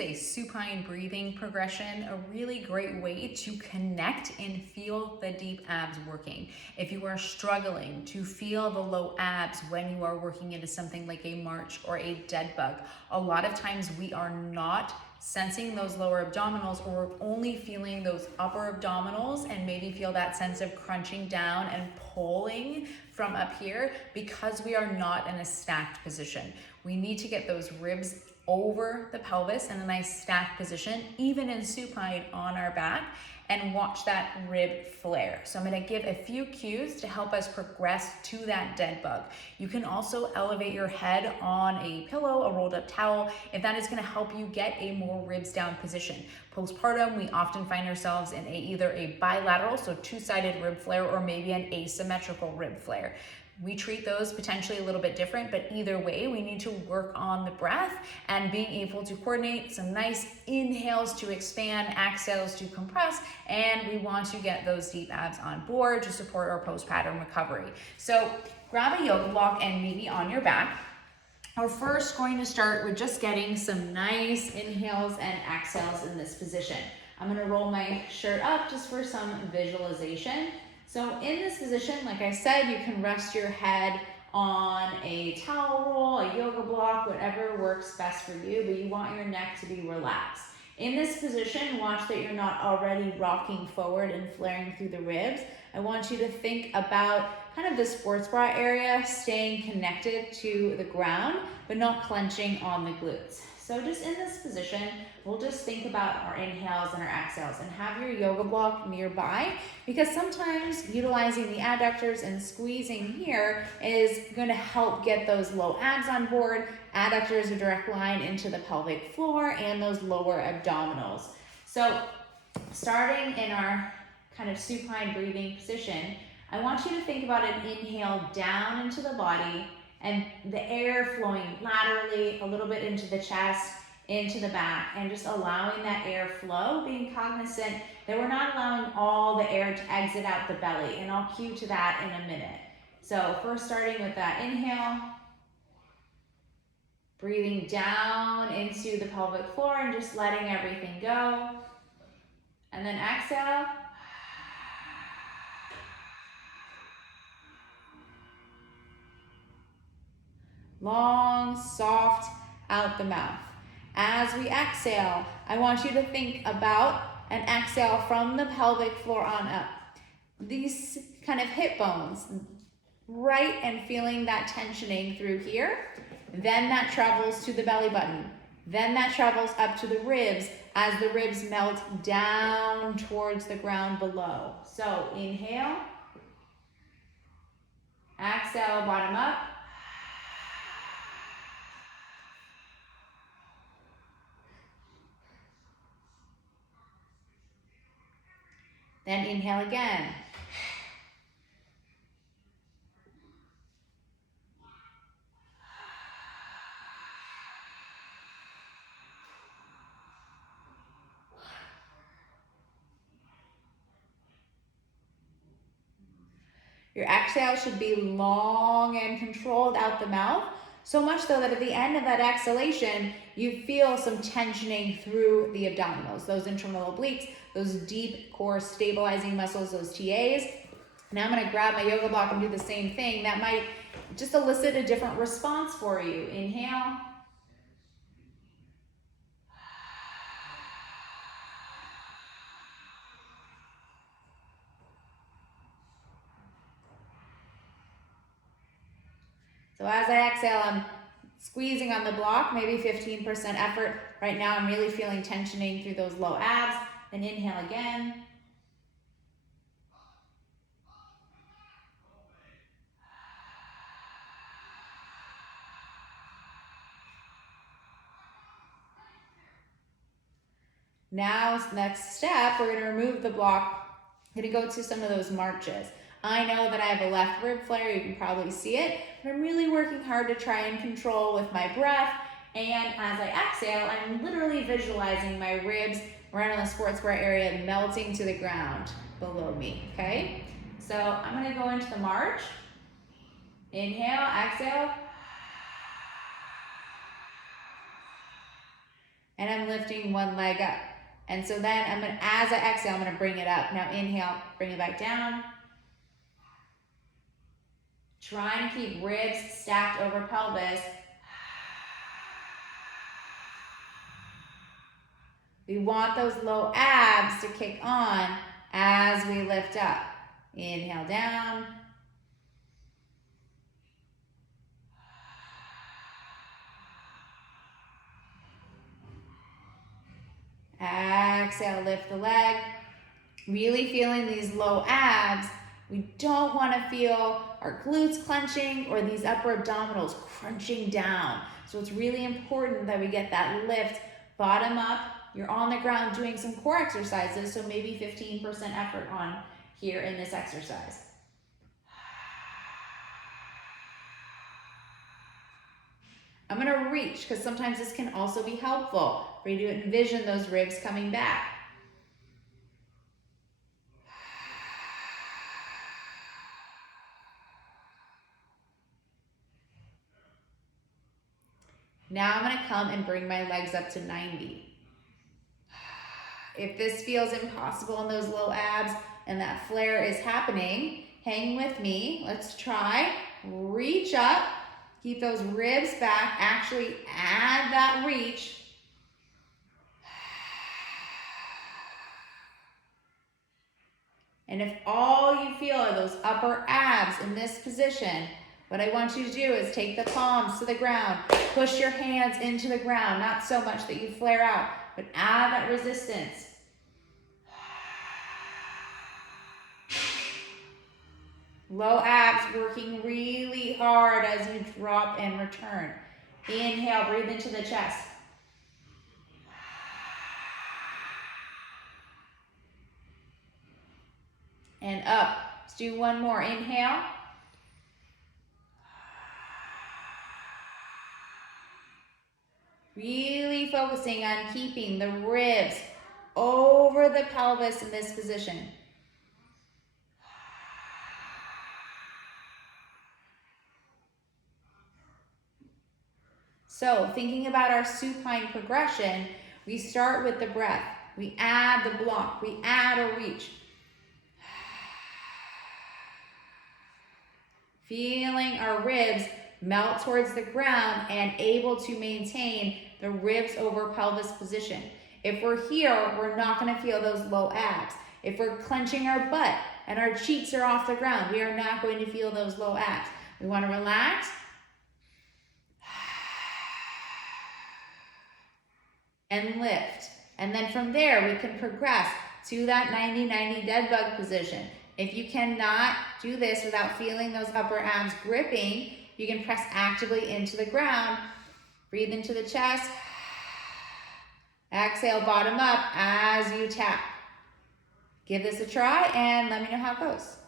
is a supine breathing progression, a really great way to connect and feel the deep abs working. If you are struggling to feel the low abs when you are working into something like a march or a dead bug, a lot of times we are not sensing those lower abdominals, or we're only feeling those upper abdominals and maybe feel that sense of crunching down and pulling from up here because we are not in a stacked position. We need to get those ribs over the pelvis in a nice stacked position, even in supine on our back, and watch that rib flare. So I'm gonna give a few cues to help us progress to that dead bug. You can also elevate your head on a pillow, a rolled up towel, if that is gonna help you get a more ribs down position. Postpartum, we often find ourselves in either a bilateral, so two-sided rib flare, or maybe an asymmetrical rib flare. We treat those potentially a little bit different, but either way, we need to work on the breath and being able to coordinate some nice inhales to expand, exhales to compress, and we want to get those deep abs on board to support our postpartum recovery. So grab a yoga block and meet me on your back. We're first going to start with just getting some nice inhales and exhales in this position. I'm gonna roll my shirt up just for some visualization. So in this position, like I said, you can rest your head on a towel roll, a yoga block, whatever works best for you, but you want your neck to be relaxed. In this position, watch that you're not already rocking forward and flaring through the ribs. I want you to think about kind of the sports bra area, staying connected to the ground, but not clenching on the glutes. So just in this position, we'll just think about our inhales and our exhales, and have your yoga block nearby, because sometimes utilizing the adductors and squeezing here is going to help get those low abs on board. Adductors are a direct line into the pelvic floor and those lower abdominals. So starting in our kind of supine breathing position, I want you to think about an inhale down into the body and the air flowing laterally a little bit into the chest, into the back, and just allowing that air flow, being cognizant that we're not allowing all the air to exit out the belly, and I'll cue to that in a minute. So first starting with that inhale, breathing down into the pelvic floor and just letting everything go. And then exhale. Long, soft, out the mouth. As we exhale, I want you to think about an exhale from the pelvic floor on up. These kind of hip bones, right, and feeling that tensioning through here. Then that travels to the belly button. Then that travels up to the ribs as the ribs melt down towards the ground below. So inhale, exhale, bottom up. Then inhale again. Your exhale should be long and controlled out the mouth, so much so that at the end of that exhalation, you feel some tensioning through the abdominals, those internal obliques, those deep core stabilizing muscles, those TAs. Now I'm gonna grab my yoga block and do the same thing. That might just elicit a different response for you. Inhale. So as I exhale, I'm squeezing on the block, maybe 15% effort. Right now I'm really feeling tensioning through those low abs. Then inhale again. Now, next step, we're gonna remove the block. I'm gonna go to some of those marches. I know that I have a left rib flare, you can probably see it, but I'm really working hard to try and control with my breath. And as I exhale, I'm literally visualizing my ribs right on the sports bra area melting to the ground below me, okay? So I'm gonna go into the march. Inhale, exhale. and I'm lifting one leg up. And so then as I exhale, I'm gonna bring it up. Now inhale, bring it back down. Trying to keep ribs stacked over pelvis. We want those low abs to kick on as we lift up. Inhale down. Exhale, lift the leg. Really feeling these low abs. We don't want to feel our glutes clenching or these upper abdominals crunching down. So it's really important that we get that lift bottom up. You're on the ground doing some core exercises, so maybe 15% effort on here in this exercise. I'm gonna reach, because sometimes this can also be helpful for you to envision those ribs coming back. Now I'm gonna come and bring my legs up to 90. If this feels impossible in those low abs and that flare is happening, hang with me. Let's try. Reach up. Keep those ribs back. Actually add that reach. And if all you feel are those upper abs in this position, what I want you to do is take the palms to the ground. Push your hands into the ground. Not so much that you flare out, but add that resistance. Low abs working really hard as you drop and return. Inhale, breathe into the chest. And up. Let's do one more. Inhale. Really focusing on keeping the ribs over the pelvis in this position. So thinking about our supine progression, we start with the breath. We add the block. We add a reach. Feeling our ribs melt towards the ground and able to maintain the ribs over pelvis position. If we're here, we're not going to feel those low abs. If we're clenching our butt and our cheeks are off the ground, we are not going to feel those low abs. We want to relax. And lift. And then from there, we can progress to that 90-90 dead bug position. If you cannot do this without feeling those upper abs gripping, you can press actively into the ground. Breathe into the chest. Exhale, bottom up as you tap. Give this a try and let me know how it goes.